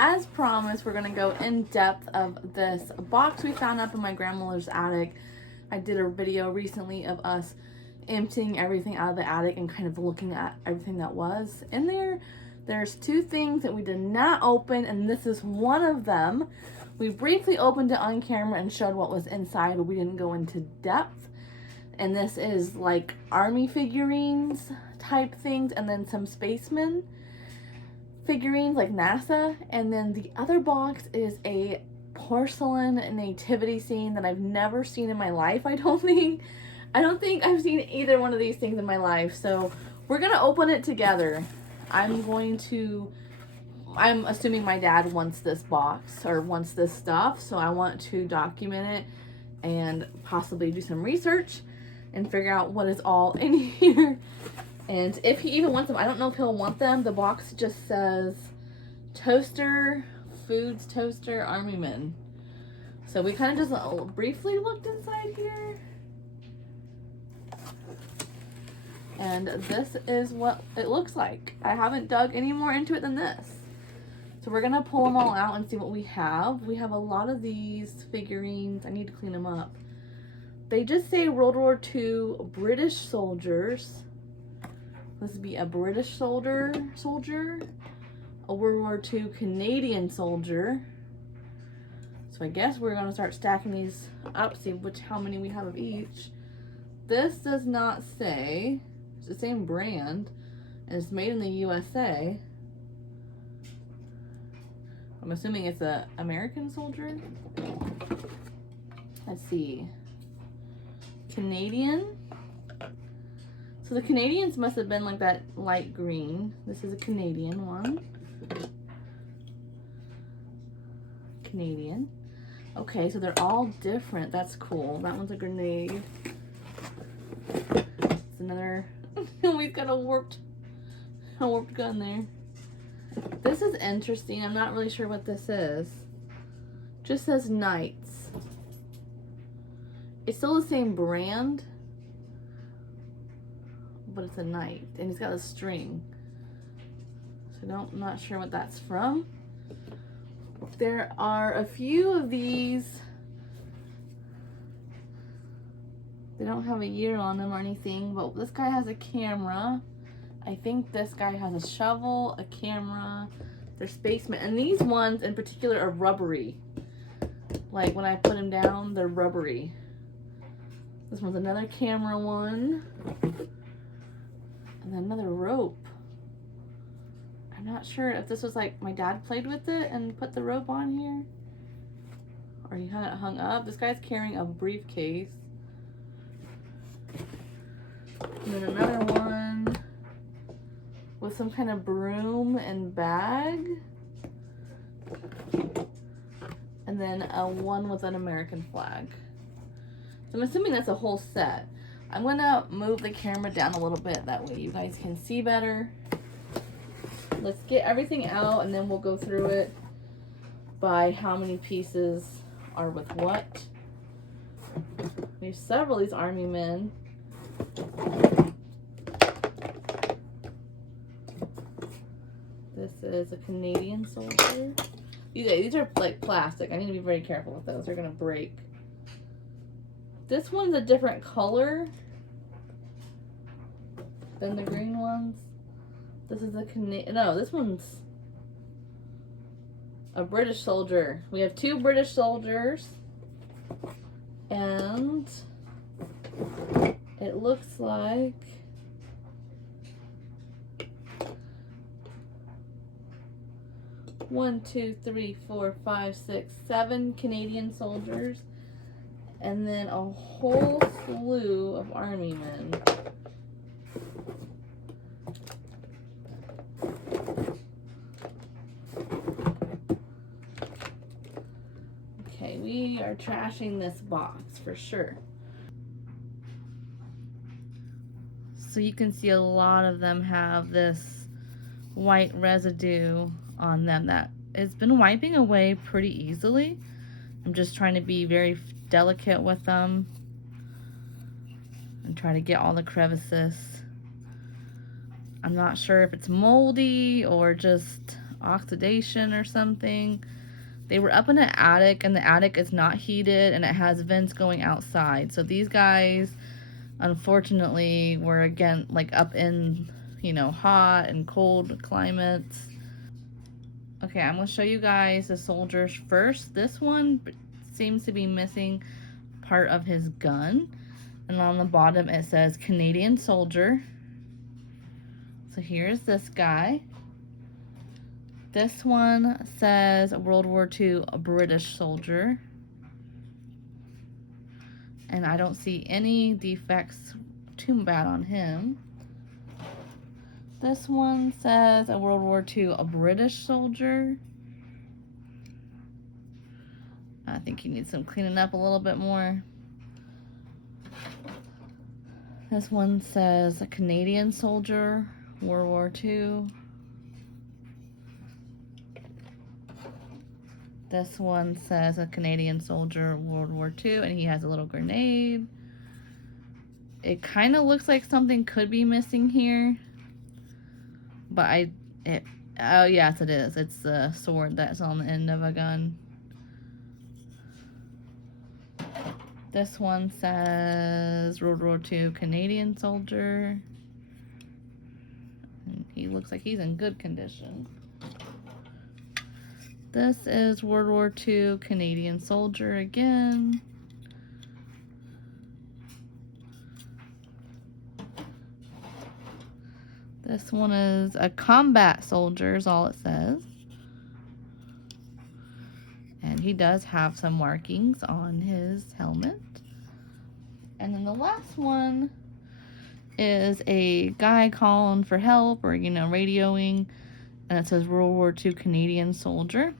as promised, we're gonna go in depth of this box we found up in my grandmother's attic. I did a video recently of us emptying everything out of the attic and kind of looking at everything that was in there. There's two things that we did not open, and this is one of them. We briefly opened it on camera and showed what was inside, but we didn't go into depth. And this is like army figurines type things, and then some spacemen figurines like NASA. And then the other box is a porcelain nativity scene that I've never seen in my life. I don't think I've seen either one of these things in my life. So we're gonna open it together. I'm assuming my dad wants this box or wants this stuff, so I want to document it and possibly do some research and figure out what is all in here. And if he even wants them, I don't know if he'll want them. The box just says toaster, foods toaster, army men. So we kind of just briefly looked inside here. And this is what it looks like. I haven't dug any more into it than this. So we're gonna pull them all out and see what we have. We have a lot of these figurines. I need to clean them up. They just say World War II British soldiers. This would be a British soldier, a World War II Canadian soldier. So I guess we're gonna start stacking these up, see how many we have of each. This does not say. It's the same brand, and it's made in the USA. I'm assuming it's an American soldier. Let's see. Canadian. So the Canadians must have been like that light green. This is a Canadian one. Canadian. Okay, so they're all different. That's cool. That one's a grenade. It's another. We've got a warped gun there. This is interesting. I'm not really sure what this is. Just says Knights. It's still the same brand, but it's a knight, and he's got a string. So I'm not sure what that's from. There are a few of these. They don't have a year on them or anything, but this guy has a camera. I think this guy has a shovel, a camera. They're spacemen, and these ones in particular are rubbery. Like when I put them down, they're rubbery. This one's another camera one. And then another rope. I'm not sure if this was like my dad played with it and put the rope on here, or he had it hung up. This guy's carrying a briefcase. And then another one with some kind of broom and bag. And then one with an American flag. So I'm assuming that's a whole set. I'm gonna move the camera down a little bit, that way you guys can see better. Let's get everything out and then we'll go through it by how many pieces are with what. We have several of these army men. This is a Canadian soldier. These are like plastic. I need to be very careful with those. They're gonna break. This one's a different color than the green ones. This is a Canadian. No, this one's a British soldier. We have two British soldiers, and it looks like one, two, three, four, five, six, 7 Canadian soldiers, and then a whole slew of army men. Okay, we are trashing this box for sure. So you can see a lot of them have this white residue on them that it's been wiping away pretty easily. I'm just trying to be very delicate with them and try to get all the crevices. I'm not sure if it's moldy or just oxidation or something. They were up in an attic, and the attic is not heated, and it has vents going outside. So these guys, unfortunately, were again like up in, you know, hot and cold climates. Okay, I'm going to show you guys the soldiers first. This one seems to be missing part of his gun. And on the bottom it says Canadian soldier. So here's this guy. This one says World War II British soldier. And I don't see any defects too bad on him. This one says a World War II British soldier. I think he needs some cleaning up a little bit more. This one says a Canadian soldier, World War II. This one says a Canadian soldier, World War II, and he has a little grenade. It kind of looks like something could be missing here, but oh yes it is. It's the sword that's on the end of a gun. This one says World War II Canadian soldier. And he looks like he's in good condition. This is World War II Canadian soldier again. This one is a combat soldier is all it says. And he does have some markings on his helmet. And then the last one is a guy calling for help, or, you know, radioing. And it says World War II Canadian soldier.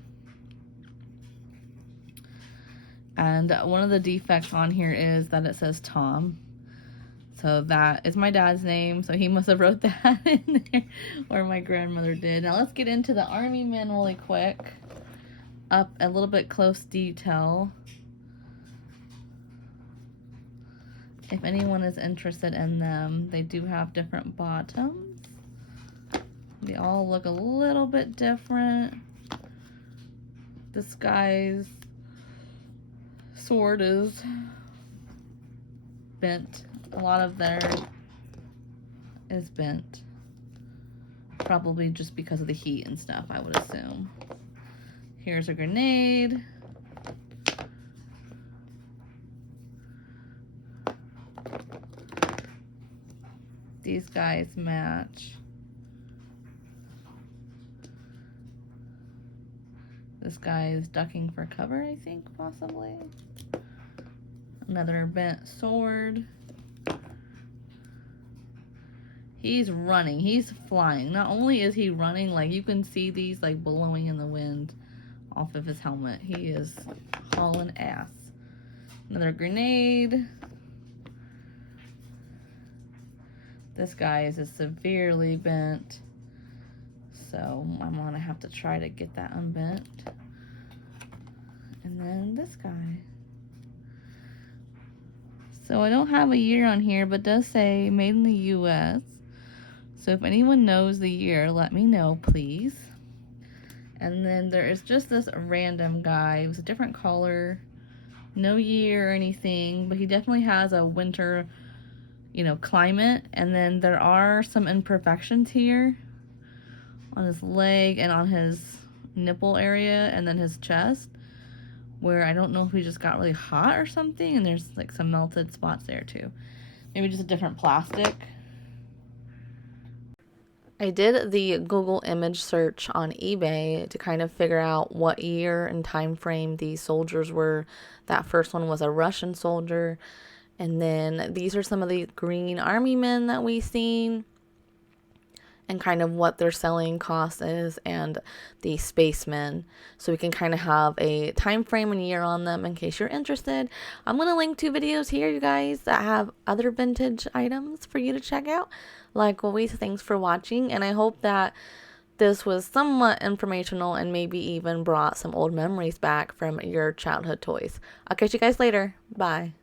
And one of the defects on here is that it says Tom. So that is my dad's name. So he must have wrote that in there, or my grandmother did. Now let's get into the Army men really quick. Up a little bit close detail. If anyone is interested in them, they do have different bottoms. They all look a little bit different. This guy's sword is bent. A lot of there is bent. Probably just because of the heat and stuff, I would assume. Here's a grenade. These guys match. This guy is ducking for cover, I think, possibly. Another bent sword. He's running. He's flying. Not only is he running, like, you can see these, like, blowing in the wind off of his helmet. He is hauling ass. Another grenade. This guy is severely bent. So I'm gonna have to try to get that unbent. And then this guy. So I don't have a year on here, but it does say made in the US. So if anyone knows the year, let me know, please. And then there is just this random guy. It was a different color, no year or anything, but he definitely has a winter, you know, climate. And then there are some imperfections here on his leg and on his nipple area and then his chest, where I don't know if he just got really hot or something, and there's like some melted spots there too. Maybe just a different plastic. I did the Google image search on eBay to kind of figure out what year and time frame these soldiers were. That first one was a Russian soldier. And then these are some of the green army men that we've seen, and kind of what their selling cost is, and the spacemen. So we can kind of have a time frame and year on them in case you're interested. I'm going to link 2 videos here, you guys, that have other vintage items for you to check out. Like always, thanks for watching, and I hope that this was somewhat informational and maybe even brought some old memories back from your childhood toys. I'll catch you guys later. Bye.